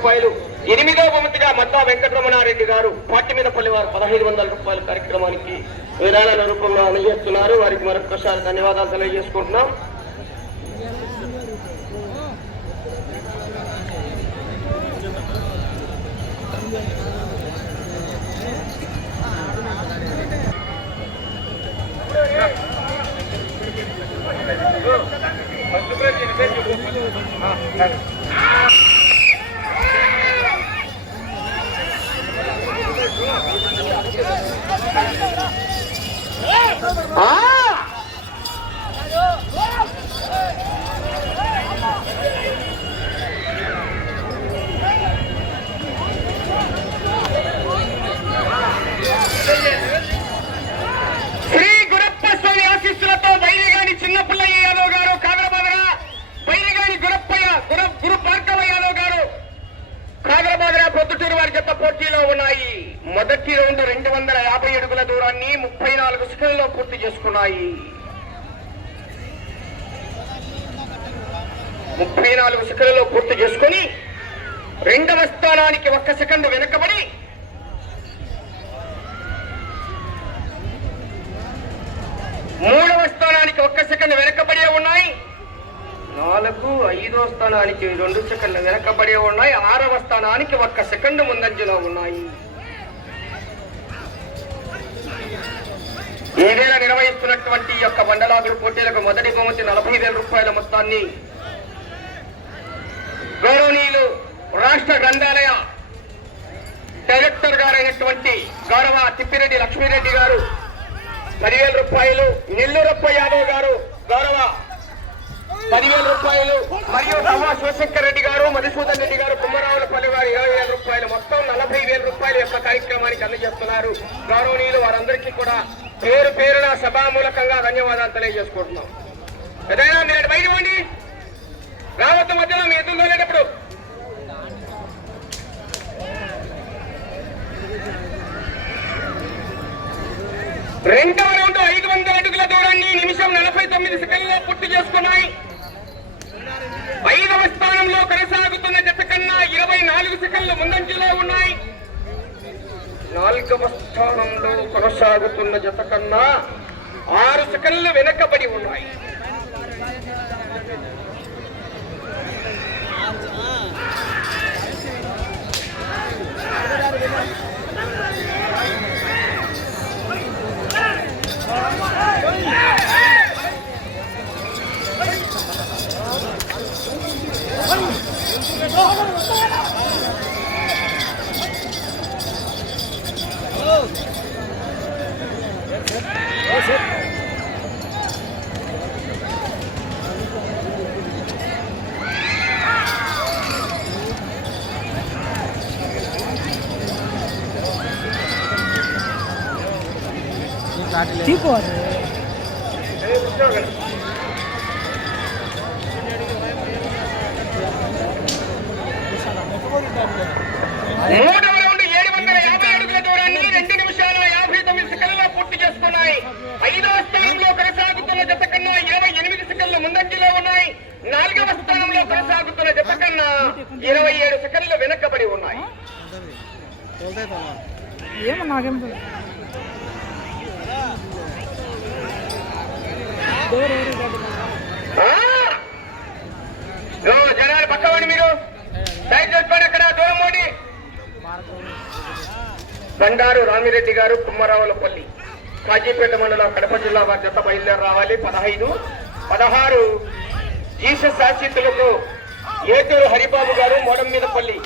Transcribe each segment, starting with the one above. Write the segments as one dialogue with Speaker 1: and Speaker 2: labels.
Speaker 1: రూపాయలు. ఎనిమిదో బహుమతిగా మద్దా వెంకటరమణారెడ్డి గారు పార్టీ మీద పల్లి వారు పదహైదు వందల రూపాయల కార్యక్రమానికి విరాళాల రూపంలో అందజేస్తున్నారు. వారికి మరొకసారి ధన్యవాదాలు తెలియజేసుకుంటున్నాం శ్రీ గురప్ప స్వామి ఆశీస్సులతో బైరిగాని చిన్నపిల్లయ్య యాదవ్ గారు కాగరబాదర బైరిగాని గురప్పయ్య గుర గురు భార్గవ యాదవ్ గారు కాగరబాదర పొద్దుటూరు వారి జత పోటీలో ఉన్నాయి. మొదటి రౌండ్ రెండు వందల యాభై అడుగుల దూరాన్ని ముప్పై నాలుగు సెకండ్లో పూర్తి చేసుకున్నాయి. ముప్పై నాలుగు సెకండ్లో పూర్తి చేసుకుని రెండవ స్థానానికి ఒక్క సెకండ్ వెనకబడి మూడవ స్థానానికి ఒక్క సెకండ్ వెనకబడే ఉన్నాయి నాలుగు ఐదో స్థానానికి రెండు సెకండ్లు వెనకబడి ఉన్నాయి. ఆరవ స్థానానికి ఒక్క సెకండ్ ముందంజలో ఉన్నాయి. ఏదైనా నిర్వహిస్తున్నటువంటి యొక్క మండలాదుల పోటీలకు మొదటి బహుమతి నలభై వేల రూపాయల మొత్తాన్ని గౌరవనీయులు రాష్ట్ర గ్రంథాలయ డైరెక్టర్ గారైనటువంటి గౌరవ తిప్పిరెడ్డి లక్ష్మీరెడ్డి గారు పదివేల రూపాయలు. నెల్లూరప్ప యాదవ్ గారు గౌరవ పదివేల రూపాయలు. మరియు సభా శివశంకర్ రెడ్డి గారు మధుసూదన్ రెడ్డి గారు కుమ్మరావులపల్లి గారు ఇరవై వేల రూపాయలు. మొత్తం నలభై వేల రూపాయల యొక్క కార్యక్రమానికి అందజేస్తున్నారు. గౌరవనీయులు వారందరికీ కూడా పేరు పేరున సభామూలకంగా ధన్యవాదాలు తెలియజేసుకుంటున్నాం. ఏదైనా మీరు బయట ఇవ్వండి రావద్దు మధ్యలో మీ ఎదురు వెళ్ళేటప్పుడు రెండవ రౌండ్ ఐదు వందల అడుగుల దూరాన్ని నిమిషం నలభై తొమ్మిది సెకండ్లో పూర్తి చేసుకున్నాయి ఐదవ స్థానంలో కొనసాగుతున్న జత కన్నా ఇరవై నాలుగు సెకండ్లు ముందంజలో ఉన్నాయి నాలుగవ స్థానంలో కొనసాగుతున్న జత కన్నా ఆరు సెకండ్లు వెనకబడి ఉన్నాయి
Speaker 2: tipo
Speaker 1: ఐదవ స్థానంలో కొనసాగుతున్న జత కన్నా ఇరవై ఎనిమిది సెకండ్లు ముందంజలో ఉన్నాయి. నాలుగవ స్థానంలో కొనసాగుతున్న జత కన్నా ఇరవై ఏడు సెకండ్లు వెనకబడి ఉన్నాయి. జనాలు పక్కవండి మీరు. సైడ్ చేసుకోండి అక్కడ దూరం పోండి. బండారు రామిరెడ్డి గారు కుమ్మరావులపల్లి. కాజీపేట మండలం కడప జిల్లా వారి జత బయలుదేరి రావాలి పదహైదు పదహారు జీసస్ ఆశీతులకు ఏటూరు హరిబాబు గారు మోడం మీదపల్లి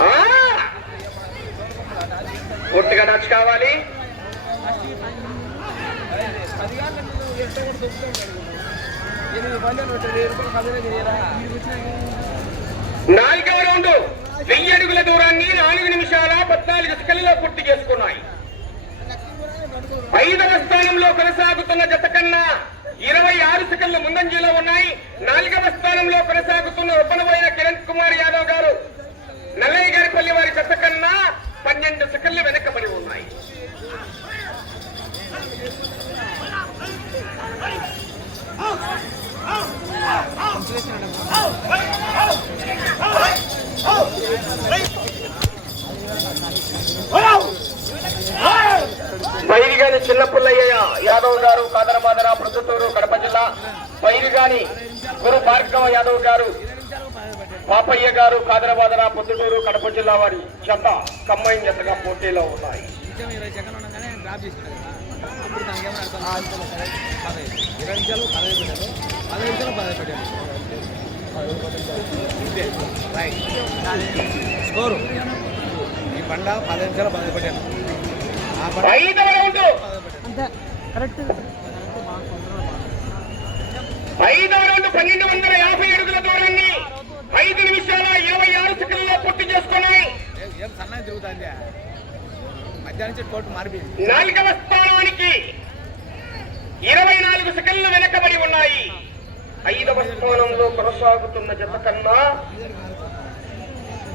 Speaker 1: ఆ! పూర్తిగా టచ్ కావాలి. నాలుగవ రౌండ్ వెయ్యి అడుగుల దూరాన్ని నాలుగు నిమిషాల పద్నాలుగు సెకండ్లో పూర్తి చేసుకున్నాయి. ఐదవ స్థానంలో కొనసాగుతున్న జత కన్నా ఇరవై ఆరు సెకండ్ల ముందంజలో ఉన్నాయి. నాలుగవ స్థానంలో కొనసాగుతున్న ఒప్పనబోయిన కిరణ్ కుమార్ యాదవ్ గారు పొద్దుటూరు కడప జిల్లా వారి జత కమ్మాయిన్ జతగా పోటీలో ఉన్నాయి.
Speaker 3: సెకండ్లు స్కోరు? ఈ బండ పదహైదు నిమిషాలు పదహైదు పెట్టాను ఆ బండ
Speaker 1: ఐదవ రౌండ్
Speaker 3: పదహైదు పెట్టాను
Speaker 2: అంతే. కరెక్ట్.
Speaker 1: ఐదవ రౌండ్ పన్నెండు వందల యాభై అడుగుల దూరాన్ని ఐదు నిమిషాల ఇరవై ఆరు సెకండ్లలో నాలుగవ స్థానానికి ఇరవై నాలుగు సెకండ్లు వెనకబడి ఉన్నాయి. ఐదవ స్థానంలో కొనసాగుతున్న జత కన్నా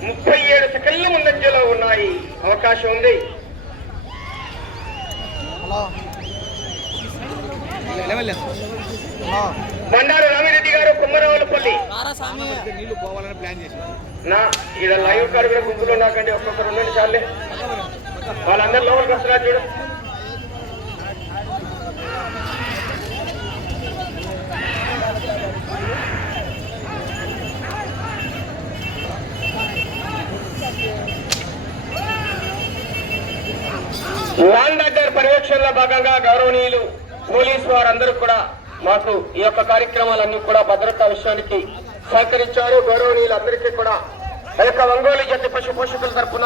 Speaker 1: ముప్పై ఏడు సెకండ్లు ముందంజలో ఉన్నాయి. అవకాశం ఉంది. బండారు రామిరెడ్డి కుమ్మరావులపల్లి
Speaker 3: పడితే నీళ్ళు పోవాలని ప్లాన్ చేశారు.
Speaker 1: నా ఈడ లైవ్ కార్ కూడా గుంపులో నాకండి ఒక్కొక్కరు ఉండండి చాలే. వాళ్ళందరూ లోపలికి వస్తున్నారు చూడు. లాండ్ ఆర్డర్ పర్యవేక్షణలో భాగంగా గౌరవనీయులు పోలీసు వారందరూ కూడా మాకు ఈ యొక్క కార్యక్రమాలన్నీ కూడా భద్రతా విషయానికి సహకరించారు. గౌరవనీయులందరికీ కూడా ఆ యొక్క ఒంగోలు జట్టు పశు పోషకుల తరఫున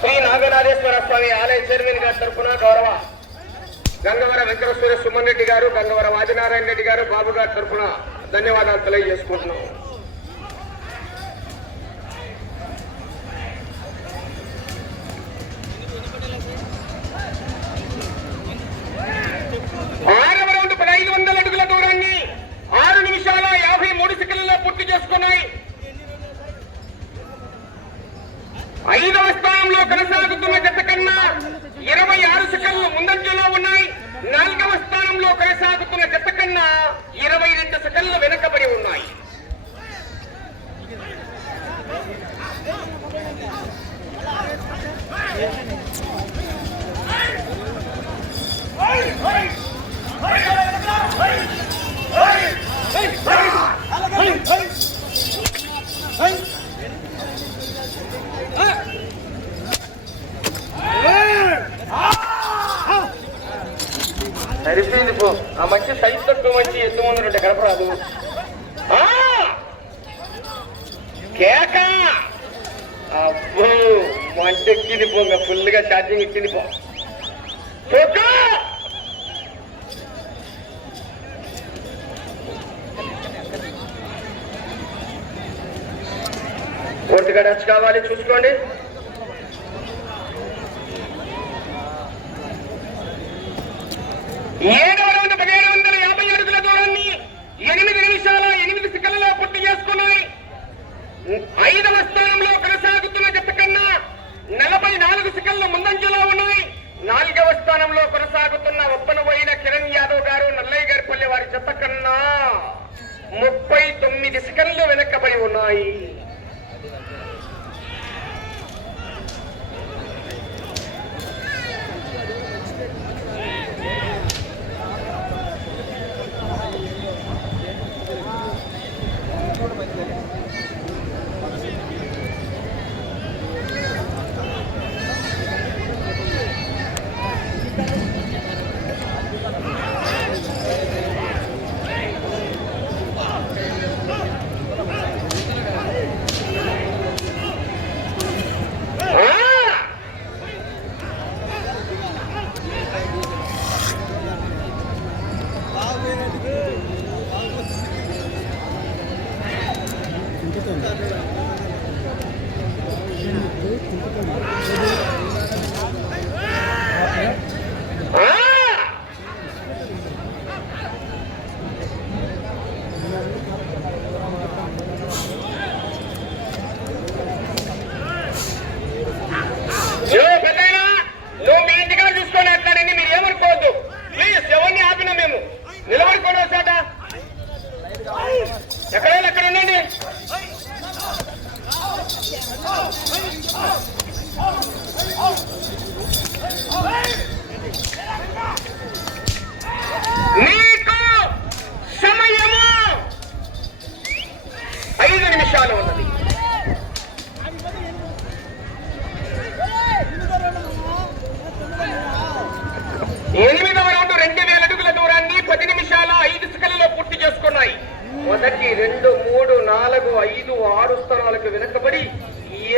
Speaker 1: శ్రీ నాగనాథేశ్వర స్వామి ఆలయ చైర్మన్ గారి తరఫున గౌరవ గంగవర వెంకటేశ్వర సుమన్ రెడ్డి గారు గంగవర ఆదినారాయణ రెడ్డి గారు బాబు గారి తరఫున ధన్యవాదాలు తెలియజేసుకుంటున్నాం. ముందంజలో ఉన్నాయి. నాలుగవ స్థానంలో కొనసాగుతున్న జత కన్నా ఇరవై రెండు సెకండ్లు వెనకబడి ఉన్నాయి. చెప్పు. ఆ మంచి సైజ్ తక్కువ మంచి ఎత్తు ముందు ఉంటే గడపరాదు కేక! అబ్బో మంట ఎక్కింది పో ఇంకా ఫుల్గా ఛార్జింగ్ ఎక్కింది పో చొక్కా! పూర్తిగా టచ్ కావాలి చూసుకోండి. ఏడవ రౌండ్ పదిహేడు వందల యాభై అడుగుల దూరాన్ని ఎనిమిది నిమిషాల ఎనిమిది సెకండ్లలో పూర్తి చేసుకున్నాయి ఐదవ స్థానంలో కొనసాగుతున్న జత కన్నా నలభై నాలుగు సెకండ్లు ముందంజలో ఉన్నాయి. నాలుగవ స్థానంలో కొనసాగుతున్న ఒప్పనబోయిన కిరణ్ యాదవ్ గారు నల్లయ్య గారిపల్లి వారి జత కన్నా ముప్పై తొమ్మిది సెకండ్లు వెనకబడి ఉన్నాయి. చేసుకున్నాయి. మొదటి రెండు మూడు నాలుగు ఐదు ఆరు స్థానాలకు వెనుకబడి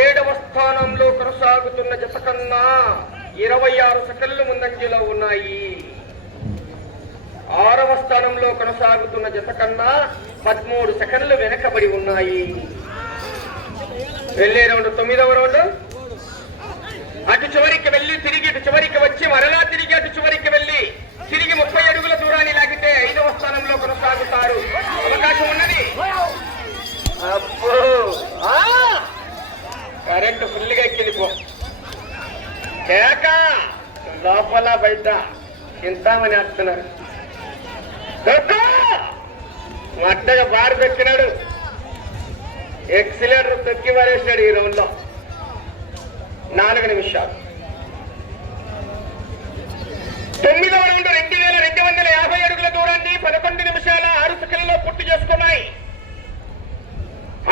Speaker 1: ఏడవ స్థానంలో కొనసాగుతున్న జత కన్నా ఇరవై ఆరు సెకండ్లు ముందంజలో ఉన్నాయి. ఆరవ స్థానంలో కొనసాగుతున్న జత కన్నా పదమూడు సెకండ్లు వెనకబడి ఉన్నాయి. వెళ్ళే రౌండ్ తొమ్మిదవ రౌండ్. అటు చివరికి వెళ్ళి తిరిగి ఇటు చివరికి వచ్చి మరలా తిరిగి అటు చివరికి వెళ్ళి తిరిగి ముప్పై అడుగుల దూరాన్ని లాగితే ఐదవ స్థానంలో కొనసాగుతారు అవకాశం ఉన్నది అబ్బో! ఆ! కరెంటు ఫుల్గా ఎక్కిలిపో కేక లోపల బయట చింతామని వస్తున్నారు మొట్టగా బారు పెట్టినాడు ఎక్సిలేటర్ తొక్కి పారేసినాడు ఈ రౌండ్లో నాలుగు నిమిషాలు. తొమ్మిదవ రౌండ్ రెండు వేల రెండు వందల యాభై అడుగుల దూరాన్ని పదకొండు నిమిషాల ఆరు సెకండ్లో పూర్తి చేసుకున్నాయి.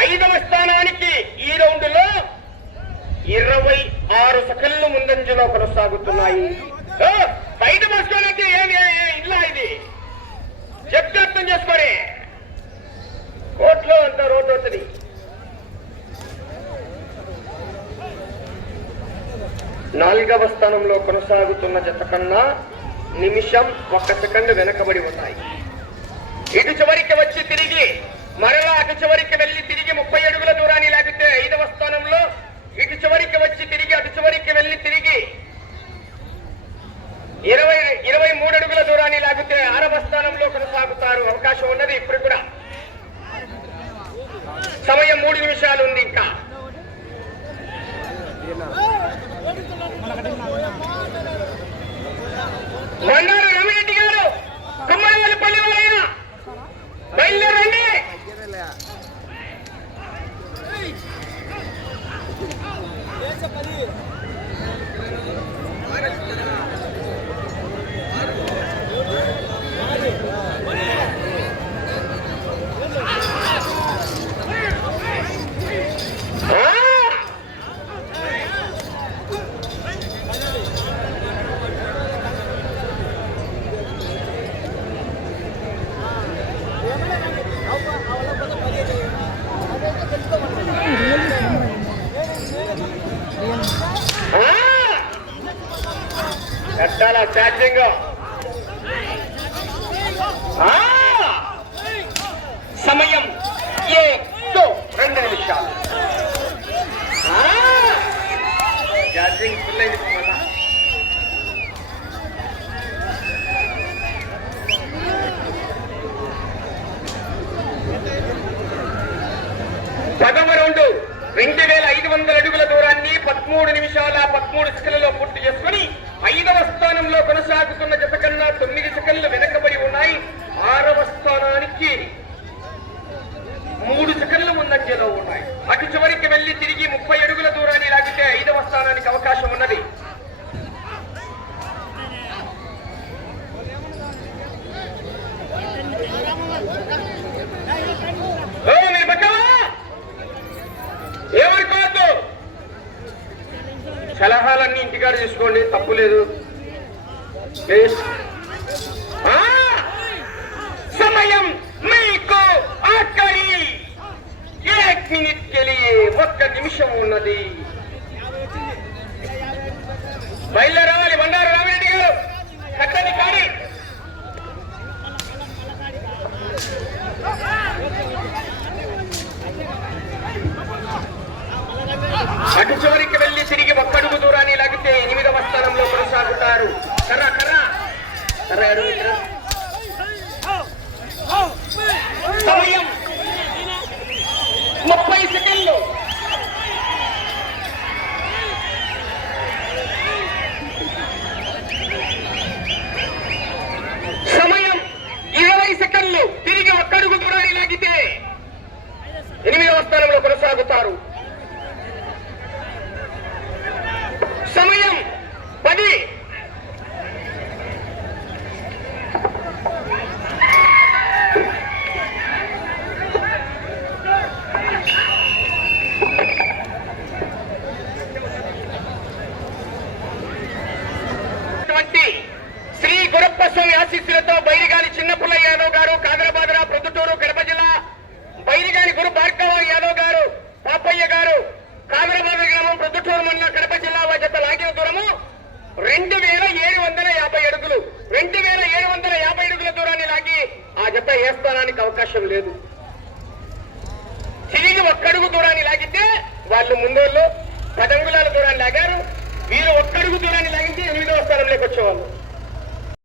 Speaker 1: ఐదవ స్థానానికి ఈ రౌండ్లో ఇరవై ఆరు సెకండ్లు ముందంజలో కొనసాగుతున్నాయి. అర్థం చేసుకోరే. కోట్లో అంత రోడ్డు అవుతుంది నాలుగవ స్థానంలో కొనసాగుతున్న జత కన్నా నిమిషం ఒక్క సెకండ్ వెనకబడి ఉన్నాయి. ఇటు చివరికి వచ్చి తిరిగి మరలా అటు చివరికి వెళ్ళి తిరిగి ముప్పై అడుగుల దూరాన్ని లాగితే ఐదవ స్థానంలో ఇటు చివరికి వచ్చి తిరిగి అటు చివరికి వెళ్ళి తిరిగి ఇరవై ఇరవై మూడు అడుగుల దూరాన్ని లాగితే ఆరవ స్థానంలో కొనసాగుతారు. అవకాశం ఉన్నది ఇప్పుడు కూడా. సమయం మూడు నిమిషాలు ఉంది ఇంకా. బండారు రమిరెడ్డి గారు కుమ్మరవల్లిపల్లి వారైన బయలుదేరండి ఆ! ఆ! చాలా ఛార్జింగ్. సమయం ఏ రెండు నిమిషాలు. ఛార్జింగ్ ఫుల్ అయింది మళ్ళా. పదవ రౌండ్ రెండు వేల ఐదు వందల అడుగుల దూరాన్ని పదమూడు నిమిషాల పదమూడు సెకండ్లలో పూర్తి చేసుకుని ఐదవ స్థానంలో కొనసాగుతున్న జత కన్నా తొమ్మిది సెకండ్లు వెనకబడి ఉన్నాయి. ఆరవ స్థానానికి మూడు సెకండ్ల ముందంజలో ఉన్నాయి. అటు చివరికి వెళ్ళి తిరిగి ముప్పై అడుగుల దూరాన్ని లాగితే ఐదవ స్థానానికి అవకాశం ఉన్నది. సలహాలన్నీ ఇంటికాడ తీసుకోండి తప్పు కోసం యాచిస్తులతో బైరిగాని చిన్నపుల్ల యాదవ్ గారు కాదరాబాదరా ప్రొద్దుటూరు కడప జిల్లా బైరిగాని గురు భార్గవ యాదవ్ గారు పాపయ్య గారు కాదరాబాద్ గ్రామం ప్రొద్దుటూరు మండలం కడప జిల్లా జత లాగిన దూరము రెండు వేల ఏడు వందల యాభై అడుగులు. రెండు వేల ఏడు వందల యాభై అడుగుల దూరాన్ని లాగి ఆ జత ఏ స్థానానికి అవకాశం లేదు. తిరిగి ఒక్కడుగు దూరాన్ని లాగితే వాళ్ళు ముందోళ్ళు పదంగుళాల దూరాన్ని లాగారు. వీరు ఒక్కడుగు దూరాన్ని లాగితే ఎనిమిదవ స్థానంలోకి వచ్చేవాళ్ళు.